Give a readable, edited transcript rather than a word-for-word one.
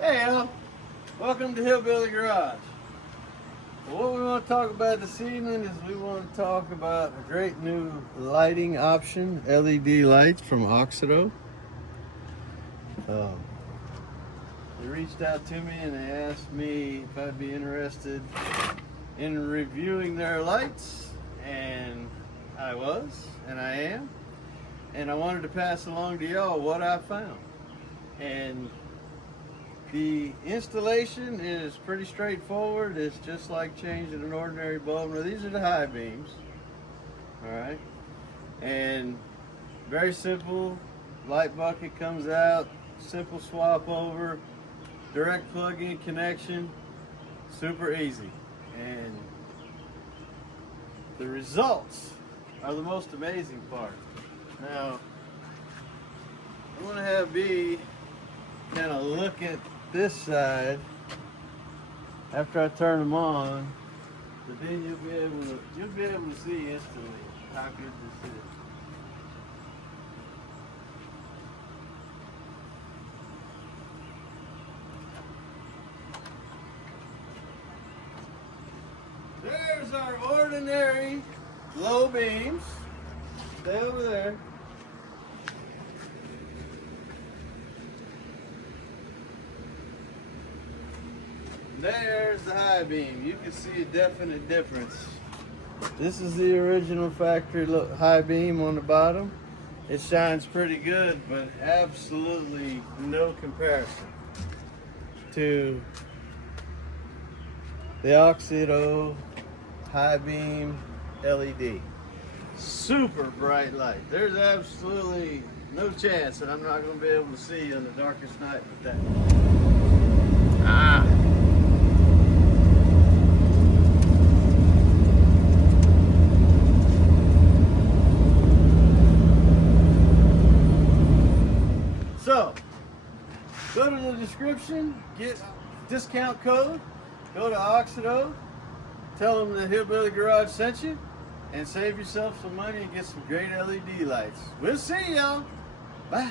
Hey y'all, welcome to Hillbilly Garage. What we want to talk about this evening is we want to talk about a great new lighting option, LED lights from Auxito. They reached out to me and they asked me if I'd be interested in reviewing their lights, and I was, and I am, and I wanted to pass along to y'all what I found. And the installation is pretty straightforward. It's just like changing an ordinary bulb. Now these are the high beams, all right, and very simple. Light bucket comes out, simple swap over, direct plug-in connection, super easy, and the results are the most amazing part. Now I'm gonna have B kind of look at this side after I turn them on, but then you'll be able to see instantly how good this is. There's our ordinary low beams. Stay over there. There's the high beam. You can see a definite difference. This is the original factory high beam on the bottom. It shines pretty good, but absolutely no comparison to the Auxito high beam LED. Super bright light. There's absolutely no chance that I'm not going to be able to see on the darkest night with that. So, go to the description, get discount code, go to Auxito, tell them that Hillbilly Garage sent you, and save yourself some money and get some great LED lights. We'll see y'all. Bye.